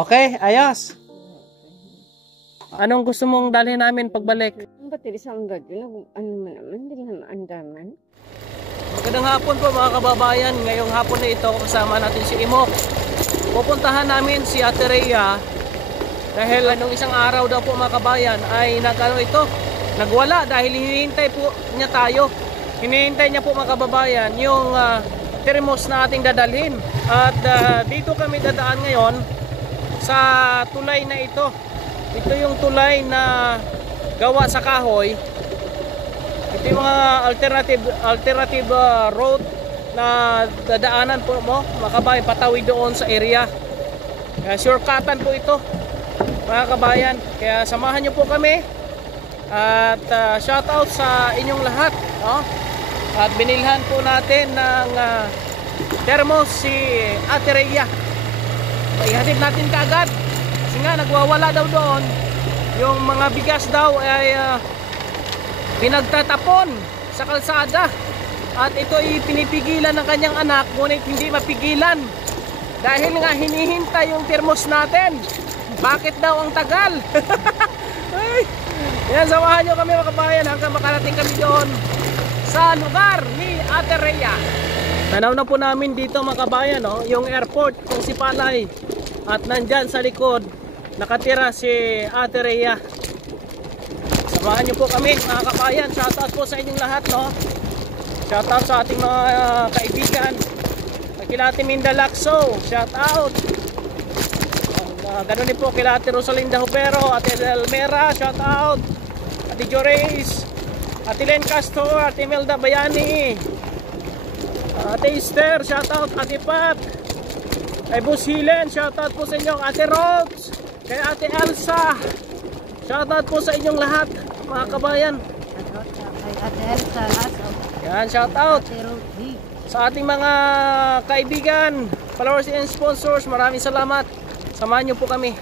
Okay, ayos. Anong gusto mong dalhin namin pagbalik? Ba't isang radyo? Ano man naman, hindi naman andaman. Magandang hapon po mga kababayan. Ngayong hapon na ito, kasama natin si Imo. Pupuntahan namin si Ate Rhea dahil nung isang araw daw po mga kabayan ay nagwala dahil hinihintay po niya tayo. Hinihintay niya po mga kababayan yung termos na ating dadalhin. At dito kami dadaan ngayon sa tulay na ito. Ito yung tulay na gawa sa kahoy. Ito yung mga alternative road na dadaanan po mo mga kabayan patawid doon sa area. Kaya shortcutan po ito mga kabayan. Kaya samahan nyo po kami at shout out sa inyong lahat, no? At binilhan po natin ng thermos si Ate Rhea. Ihatid natin kaagad kasi nga nagwawala daw doon. Yung mga bigas daw ay pinagtatapon sa kalsada at ito ay pinipigilan ng kanyang anak, ngunit hindi mapigilan dahil nga hinihintay yung thermos natin. Bakit daw ang tagal? Ay, yan, samahan nyo kami mga kabayan hanggang makarating kami doon sa lugar ni Ate Rhea. Tanaw na po namin dito mga kabayan, no? Yung airport kung si Palay. At nandyan sa likod nakatira si Ate Rhea. Samahan nyo po kami mga kabayan. Shoutout po sa inyong lahat, no? Shoutout sa ating mga kaibigan. Kila Ate Minda Lacso, shoutout. Ganun din po kila Ate Rosalinda Hupero, Ate Elmera, shoutout. Ate Jorace, Ate Len Castro, Ate Melda Bayani, Ate Esther, shoutout. Ate Pat, kay Boss Hilen, shoutout po sa inyo. Ate Rhodes, kay Ate Elsa, shoutout po sa inyong lahat mga kabayan. Kay Ate Elsa, yan, shoutout sa ating mga kaibigan, followers and sponsors. Maraming salamat. Samahan nyo po kami.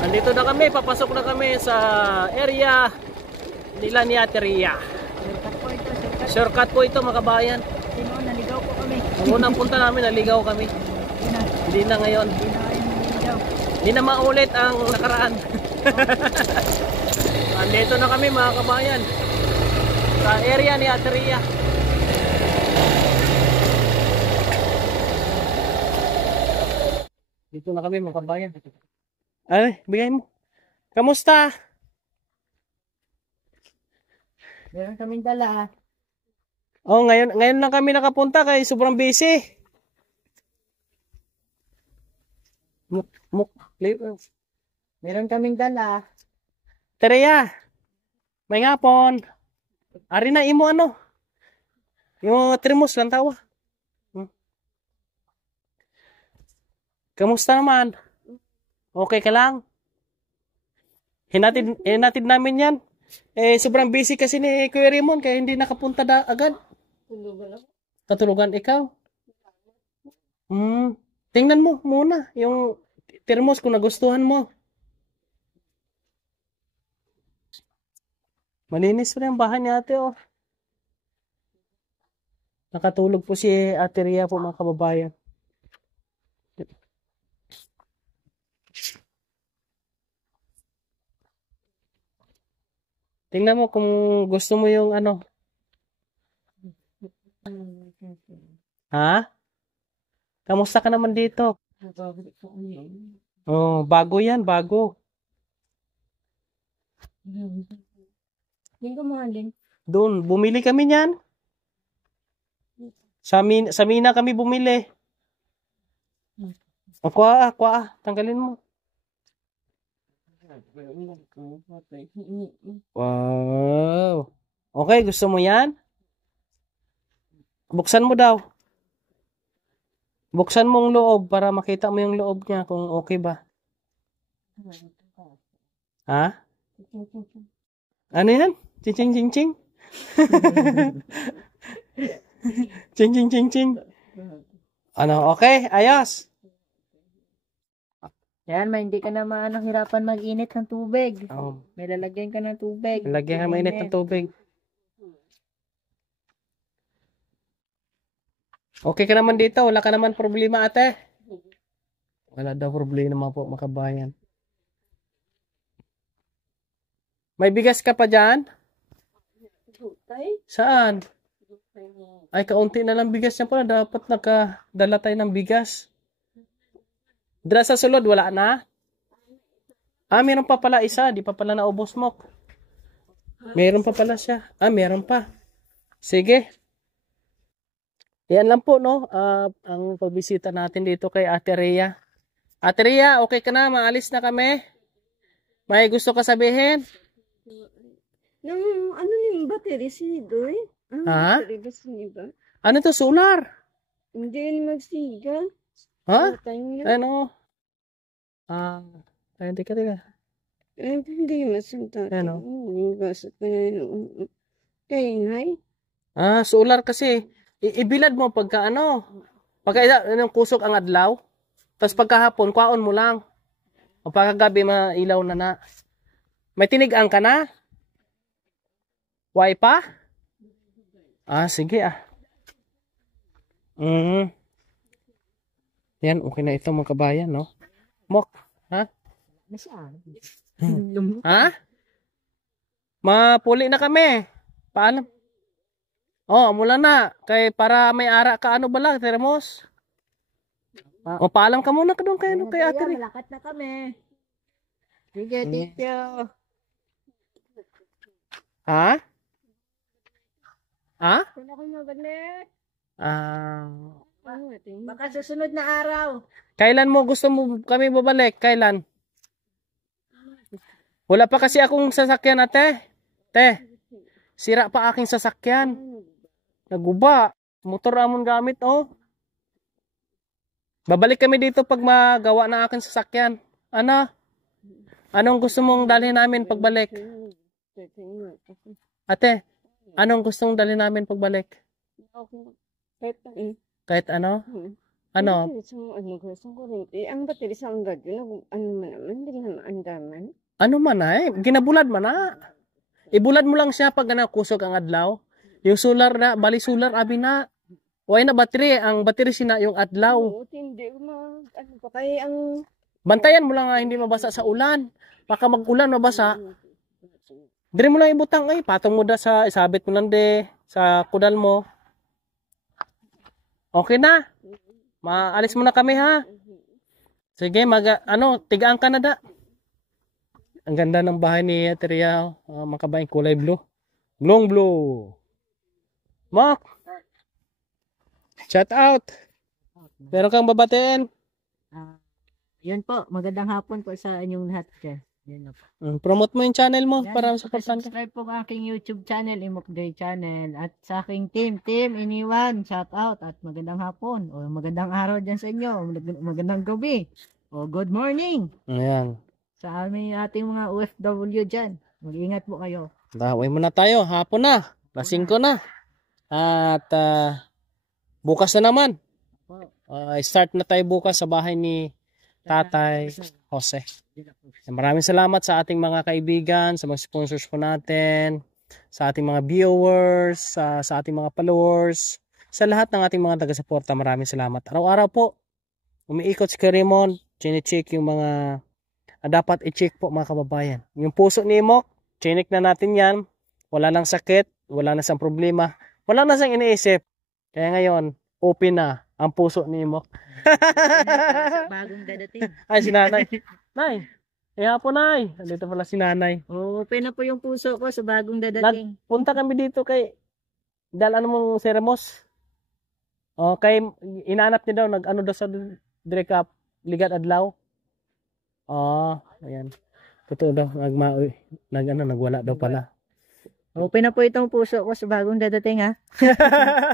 Andito na kami, papasok na kami sa area nila ni Ate Rhea. Shortcut po ito mga kabayan. Naligaw po kami. Ang unang punta namin, naligaw kami. Hindi na ngayon. Hindi na maulit ang nakaraan. Andito na kami mga kabayan sa area ni Ate Rhea. Dito na kami mga kabayan. Ay, bigay mo. Kamusta? Meron kaming dala. Oh, ngayon lang kami nakapunta kay sobrang busy. Meron kaming dala. Tereya, may ngapon. Ari na imo ano? Yung thermos lang tawa. Kamusta naman? Okay ka lang? Hinatid namin yan. Sobrang busy kasi ni Kuya Raymond kaya hindi nakapunta agad. Katulugan ikaw? Tingnan mo muna yung thermos kung nagustuhan mo. Malinis pa rin ang bahay ni ate, oh. Nakatulog po si Ate Rhea po mga kababayan. Tingnan mo kung gusto mo yung ano. Ha? Kamusta ka naman dito? Oh, bago yan, bago. Hindi ko mahalin. Doon, bumili kami niyan. Sa Mina kami bumili. Aqua, tanggalin mo. Wow. Okay, gusto mo yan? Buksan mo daw. Buksan mo ang loob para makita mo yung loob niya kung okay ba. Ha? Ano yan? Ching ching ching. Ching ching ching ching. Ano, okay? Ayos. Yan, hindi ka na hirapan mag-init ng tubig. Oh. May lalagyan ka ng tubig. Lagyan ka mainit ng tubig. Okay ka naman dito? Wala ka naman problema, ate? Wala daw problema po, mga kabayan. May bigas ka pa dyan? Saan? Ay, kaunti na lang bigas niya pala. Dapat nakadala tayo ng bigas. Dira sa sulod, wala na? Ah, meron pa pala isa. Di pa pala naubos mo. Meron pa pala siya. Ah, meron pa. Sige. Yan lang po, no? Ang pagbisita natin dito kay Ate Rhea. Ate Rhea, okay ka na? Maalis na kami? May gusto ka sabihin? Nang ano yung battery sido eh? Ha? Battery ba siniba? Ano to, solar? Hindi yun magsiga. Ha? Tayo. Ano? Ay, teka. Hindi masunta. Ano? Hindi basta tayo. Kaya ngay. Solar kasi. Ibilad mo pagka ano. Pagka anong kusok ang adlaw. Tapos pagkahapon, kwaon mo lang. O pagkagabi, mailaw na. May tinigang ka na? Why pa? Sige Yan, okay na ito mga kabayan, no? Mok, ha? Ha? Mapuli na kami. Paano? Mula na. Kay para may ara ka, ano ba lang, termos? Paalam ka muna ka doon kay Ate Rhea. Malakat na kami. Sige, thank you. Ha? Kung ako mabalik. Ah, Baka susunod na araw. Kailan mo gusto mo kami babalik? Kailan? Wala pa kasi akong sasakyan, ate. Sira pa aking sasakyan. Naguba. Motor amon gamit, oh. Babalik kami dito pag magawa na aking sasakyan. Ano? Anong gusto mong dalhin namin pagbalik? Ate, anong gusto mong dalhin namin pagbalik? Kahit ano? Ano? Ang battery sa radyo, ano man naman, hindi naman andaman. Ano man ay? Ginabulad man na. Ibulad mo lang siya pag kusog ang adlaw. Yung solar na, bali solar abi na. Way na battery, ang battery sina yung adlaw. Hindi ano pa kaya ang... Bantayan mo lang nga hindi mabasa sa ulan. Baka mag-ulan mabasa. Dire mo lang ibutang ay, patong mo da sa isabit mo lang sa kudal mo. Okay na. Maalis mo na kami ha. Sige, tigaan ka na da. Ang ganda ng bahay ni Ate Rhea, mga kabayan, kulay blue. Blue. Mark. Shout out. Meron kang babatiin. Yun po, magandang hapon po sa inyong lahat. Yan po. Promote mo yung channel mo Yan, para supportan ka. subscribe po ang aking YouTube channel, Imok Day Channel. At sa aking team Iniwan, shout out at magandang hapon o magandang araw dyan sa inyo, magandang gabi o good morning Ayan. sa ating mga OFW dyan. Mag-ingat po kayo. Daway muna tayo. Hapon na. Lasing ko na. At bukas na naman. Start na tayo bukas sa bahay ni Tatay Jose. Maraming salamat sa ating mga kaibigan, sa mga sponsors po natin, sa ating mga viewers, sa ating mga followers, sa lahat ng ating mga taga-suporta. Maraming salamat. Araw-araw po, umiikot si Karimon, chine-check yung mga dapat i-check po mga kababayan. Yung puso ni Imok, chinik na natin yan. Wala nang sakit, wala na siyang problema, wala na siyang iniisip. Kaya ngayon, open na ang puso ni Imok. Bagong dadating. Ay, si Nanay. Nay, po Nay. Dito pala si Nanay. Open na po yung puso ko sa bagong dadating. Punta kami dito kay ano mong seremos. Kay inaanap niya daw, nag-ano daw sa Drekap, Ligat Adlaw. Ayan. Totoo daw, nagwala daw pala. Open na po itong puso ko sa bagong dadating ha.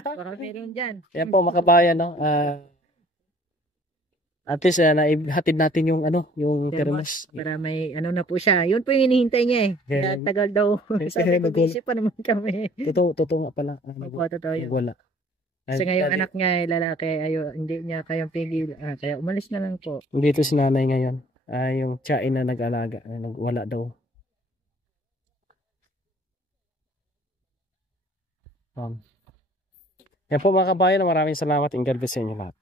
Baka meron dyan. Yan po makabayan, no? At least naihatid natin yung yung termos. Para may na po siya. Yun po yung hinihintay niya eh. Yeah. Tagal daw. Sabi ko, busy pa naman kami. Totoo nga pala. Opo, totoo yun. Nagwala. Kasi ngayon anak niya lalaki, hindi niya kayang pigil. Kaya umalis na lang po. Dito si Nanay ngayon. Yung tiyain na nag-alaga. Nagwala daw. Yan po mga kabayan, maraming salamat and God bless sa inyo lahat.